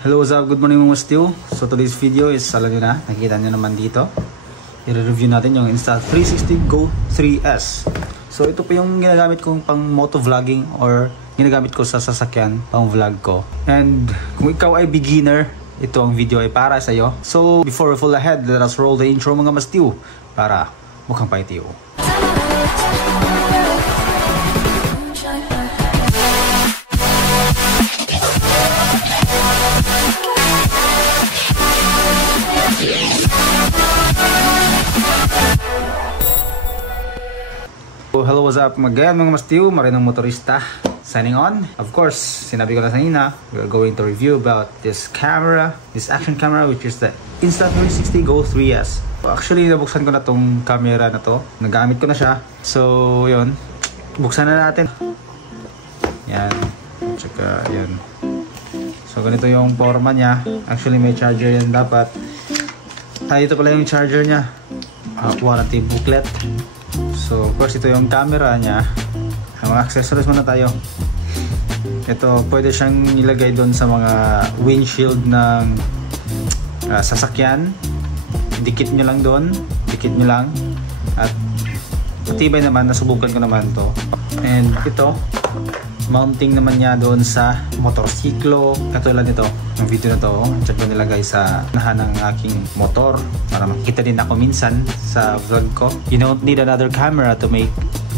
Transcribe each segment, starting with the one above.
Hello, what's up? Good morning mga Stew. So today's video is, alam nyo na, nakikita nyo naman dito. I-review natin yung Insta360 Go 3S. So ito po yung ginagamit kong pang motovlogging or ginagamit ko sa sasakyan pang vlog ko. And kung ikaw ay beginner, ito ang video ay para sa iyo. So before we full ahead, let us roll the intro mga Stew para mukhang paitiyo. Hello, what's up again mga Stew, marinang motorista signing on. Of course, sinabi ko na kanina, we're going to review about this camera, this action camera, which is the Insta360 Go 3S. Actually, nabuksan ko na tong camera na to, nagamit ko na siya. So yun, buksan na natin. Yan, tsaka yan. So ganito yung forma niya. Actually may charger yan dapat. Ito pala yung charger niya, warranty booklet. So of course ito yung camera niya. Ang mga accessories muna tayo. Ito pwede siyang ilagay doon sa mga windshield ng sasakyan. Dikit nyo lang doon, dikit nyo lang. At matibay naman, nasubukan ko naman to. And ito, mounting naman niya doon sa motorsiklo. Katulad nito, yung video na to, check ko nilagay sa nahan ng aking motor para makita din ako minsan sa vlog ko. You don't need another camera to make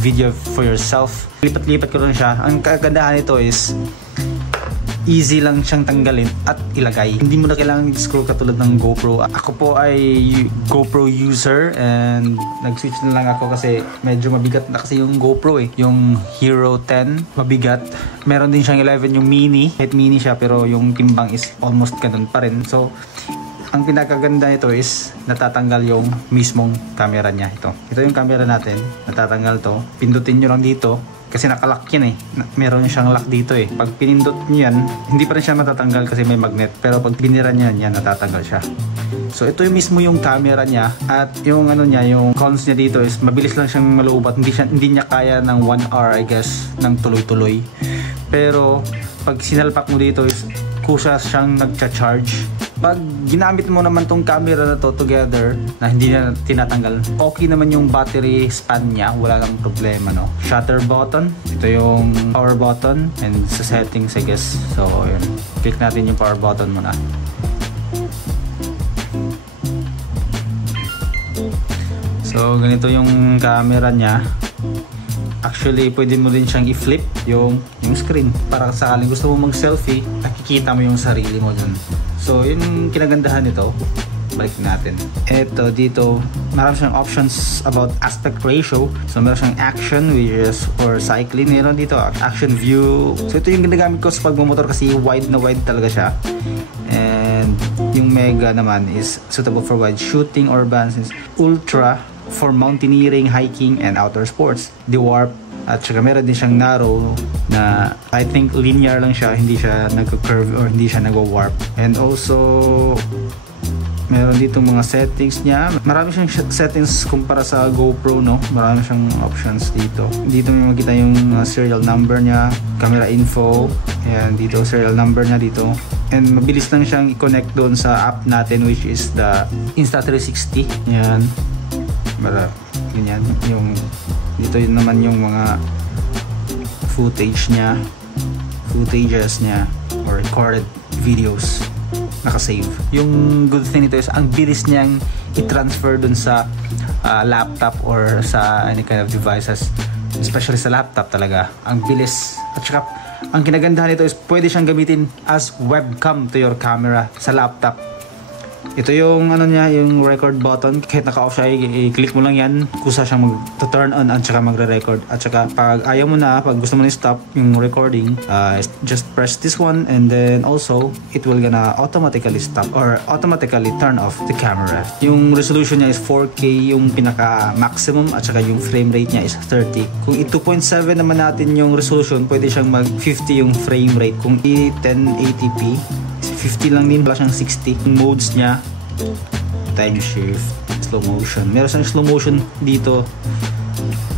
video for yourself. Lipat-lipat ko rin siya. Ang kagandahan nito is easy lang siyang tanggalin at ilagay. Hindi mo na kailangan i-screw katulad ng GoPro. Ako po ay GoPro user and nag-switch na lang ako kasi medyo mabigat na kasi yung GoPro eh. Yung Hero 10, mabigat. Meron din siyang 11 yung mini. Kahit mini siya pero yung timbang is almost ganun pa rin. So, ang pinakaganda nito is natatanggal yung mismong camera niya. Ito yung camera natin. Natatanggal to. Pindutin nyo lang dito. Kasi nakalock yan eh. Meron siyang lock dito eh. Pag pinindot nyo yan, hindi pa rin siya matatanggal kasi may magnet. Pero pag pinira nyo yan, natatanggal siya. So ito yung mismo yung camera niya. At yung ano niya, yung cons niya dito is mabilis lang siyang malubat. Hindi niya kaya ng 1 hour I guess, ng tuloy-tuloy. Pero pag sinalpak mo dito is kusa siyang nagcha-charge. Pag ginamit mo naman tong camera na to together na hindi na tinatanggal, okay naman yung battery span niya, wala lang problema, no? Shutter button, ito yung power button and sa settings I guess. So yun, click natin yung power button muna. So ganito yung camera niya. Actually, pwede mo din siyang i-flip yung screen para sakaling gusto mo mag-selfie, nakikita mo yung sarili mo dun. So, yun yung kinagandahan nito. Balik natin. Ito, dito, marami siyang options about aspect ratio. So, meron siyang action, which is for cycling. Meron dito, action view. So, ito yung ginagamit ko sa pagmumotor kasi wide na wide talaga siya. And yung mega naman is suitable for wide shooting or bands. Ultra for mountaineering, hiking, and outdoor sports. Dwarf, at saka meron din siyang narrow na I think linear lang siya, hindi siya nag-curve or hindi siya nag-warp. And also meron dito mga settings niya. Marami siyang settings kumpara sa GoPro, no? Marami siyang options dito. Dito mo makita yung serial number niya, camera info, and dito serial number niya dito. And mabilis lang siyang i-connect doon sa app natin which is the Insta360. Yan. Ganyan, yung dito yun naman yung mga footages niya or recorded videos nakasave. Yung good thing nito is ang bilis niyang i-transfer dun sa laptop or sa any kind of devices, especially sa laptop talaga. Ang bilis. At saka ang kinagandahan nito is pwede siyang gamitin as webcam to your camera sa laptop. Ito yung ano niya, yung record button. Kahit naka-off siya, i-click mo lang yan. Kusa siyang mag-turn on at saka magre-record. At saka pag ayaw mo na, pag gusto mo na stop yung recording, just press this one and then also it will gonna automatically stop or automatically turn off the camera. Yung resolution niya is 4K yung pinaka-maximum at saka yung frame rate niya is 30. Kung i-2.7 naman natin yung resolution, pwede siyang mag-50 yung frame rate. Kung i-1080p, 50 lang din, wala siyang 60. Modes niya, time shift, slow motion. Meron siyang slow motion dito.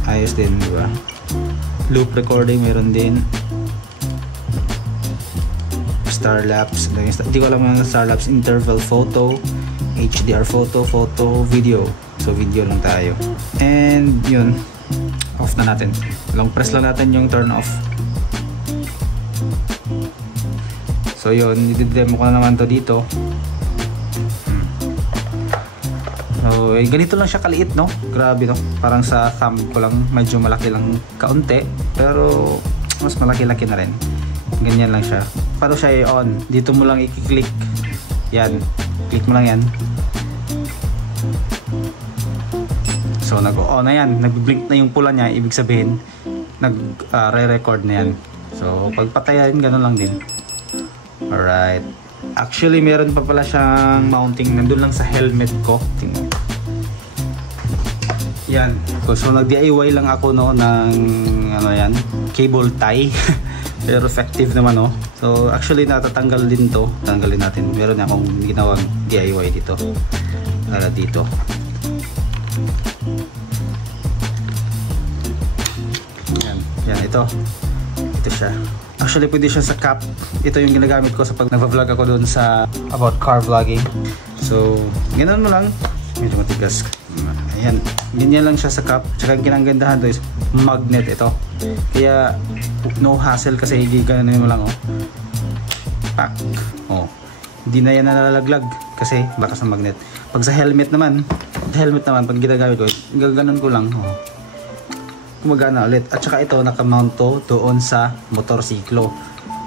Ayos din, di ba? Loop recording meron din. star lapse, hindi ko alam yung star lapse, interval photo, HDR photo, video. So video lang tayo. And yun, off na natin. Long press lang natin yung turn off. So yun, i-demo ko na naman to dito. So ganito lang siya kaliit, no? Grabe, no? Parang sa thumb ko lang, medyo malaki lang kaunti, pero mas malaki-laki na rin. Ganyan lang siya. Paano siya i-on? Dito mo lang i-click. Yan, click mo lang yan. So nag-on na yan, nag-blink na yung pula niya, ibig sabihin nag-re-record na yan. So pag patayin, ganun lang din. Alright. Actually, meron pa pala siyang mounting nandun lang sa helmet ko. Tingnan. Yan. So nag-DIY lang ako, no, ng ano yan, cable tie. Pero effective naman, no. So actually natatanggal din to. Tanggalin natin. Meron na akong ginawang DIY dito. Dito. Yan. Yan, ito. Ito siya. Actually, pwede siya sa cap. Ito yung ginagamit ko sa pag nag-vlog ako doon sa about car vlogging. So, ganoon mo lang. Medyo matigas. Ayan. Ganyan lang siya sa cap. Tsaka ginanggandahan to is magnet ito. Kaya, no hassle kasi ganoon mo lang, oh. Pak. Oh. Hindi na yan nalalaglag kasi bakas ng magnet. Pag sa helmet naman, pag ginagamit ko, gaganon ko lang, oh. Gumagana ulit. At saka ito, nakamount to doon sa motorsiklo.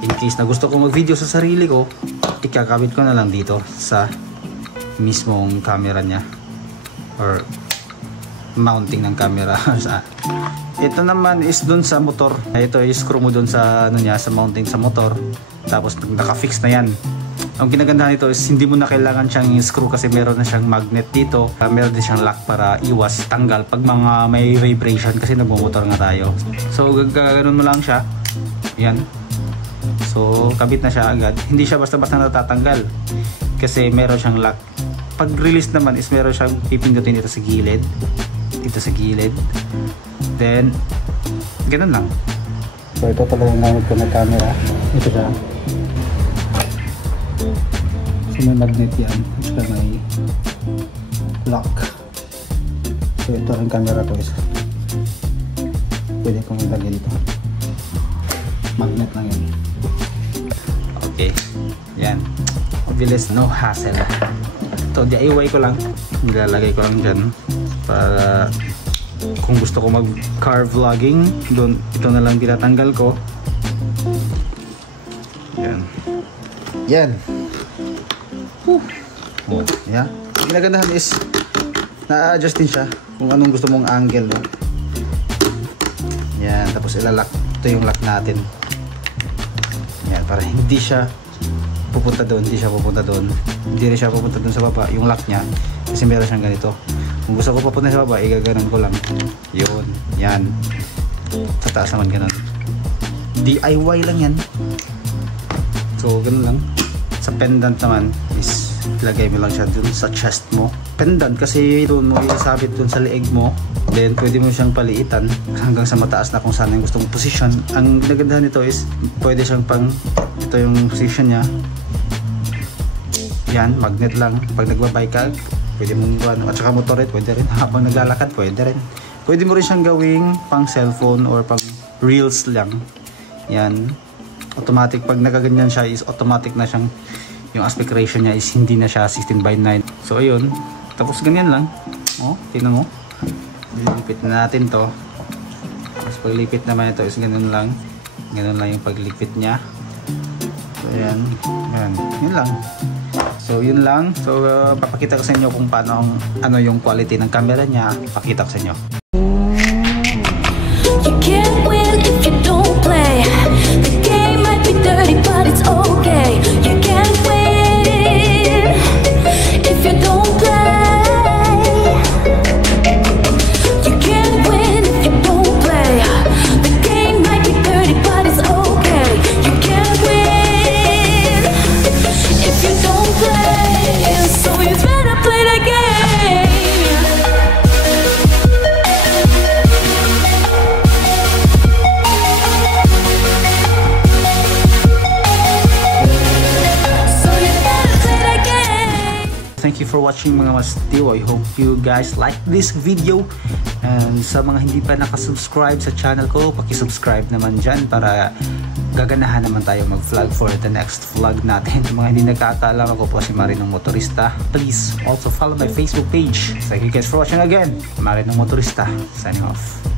In case na gusto ko mag-video sa sarili ko, ikakabit ko na lang dito sa mismong camera niya or mounting ng camera. Ito naman is doon sa motor. Ito is screw mo doon sa ano niya, sa mounting sa motor. Tapos naka-fix na yan. Ang ginagandahan nito is hindi mo na kailangan siyang screw kasi meron na siyang magnet dito. Meron din siyang lock para iwas tanggal pag mga may vibration kasi nagmumotor nga tayo. So gaganoon mo lang siya. Yan. So kabit na siya agad. Hindi siya basta-basta natatanggal kasi meron siyang lock. Pag release naman is meron siyang pipindutin dito sa gilid. Dito sa gilid. Then ganun lang. So ito talaga yung gamit ko na camera. Ito siya. So may magnet yan, at saka may lock. So ito ang camera ko is pwede kong ilagay dito. Magnet lang yan. Okay, yan. Mabilis, no hassle. Ito DIY ko lang, nilalagay ko lang dyan para kung gusto ko mag car vlogging doon, ito na lang tinatanggal ko. Yan. Yan. Oh, yeah. Ginagandahan is na-adjust din siya kung anong gusto mong angle, no? Yan, tapos ilalak. Ito yung lock natin. Yan, para hindi siya pupunta doon, hindi rin siya pupunta doon sa baba, yung lock niya, kasi meron siyang ganito. Kung gusto ko papunta sa baba, igaganon ko lang. Yun, yan. Sa taas naman ganun. DIY lang yan. So, ganun lang. Sa pendant naman is ilagay mo lang siya dun sa chest mo. Pendant kasi doon mo isabit dun sa leeg mo. Then pwede mo siyang paliitan hanggang sa mataas na kung saan yung gusto mong position. Ang nagandahan nito is pwede siyang pang, ito yung position niya. Yan, magnet lang. Pag nagbabike ka, pwede mong at saka motorette, pwede rin. Habang naglalakad, pwede rin. Pwede mo rin siyang gawing pang cellphone or pang reels lang. Yan. Automatic, pag nakaganyan siya is automatic na siyang, yung aspect ratio niya is hindi na siya 16:9. So ayun, tapos ganyan lang. Oh, tingnan mo. Lipit na natin to. Tapos paglipit naman ito is ganun lang yung paglipit niya. So ayan, yun lang. So yun lang. So papakita ko sa inyo kung paano ano yung quality ng camera niya. Pakita ko sa inyo. You can't win if you don't play. The game might be dirty, but it's okay. You can't win if you don't play. You can't win if you don't play. The game might be dirty, but it's okay. You can't win if you don't play. So you better play the game. Thank you for watching mga Mastiw. I hope you guys like this video. And sa mga hindi pa nakasubscribe sa channel ko, pakisubscribe naman dyan para gaganahan naman tayo mag-vlog for the next vlog natin. Sa mga hindi nagkakaalam, ako po si Marinong Motorista. Please also follow my Facebook page. Thank you guys for watching again. Marinong Motorista, signing off.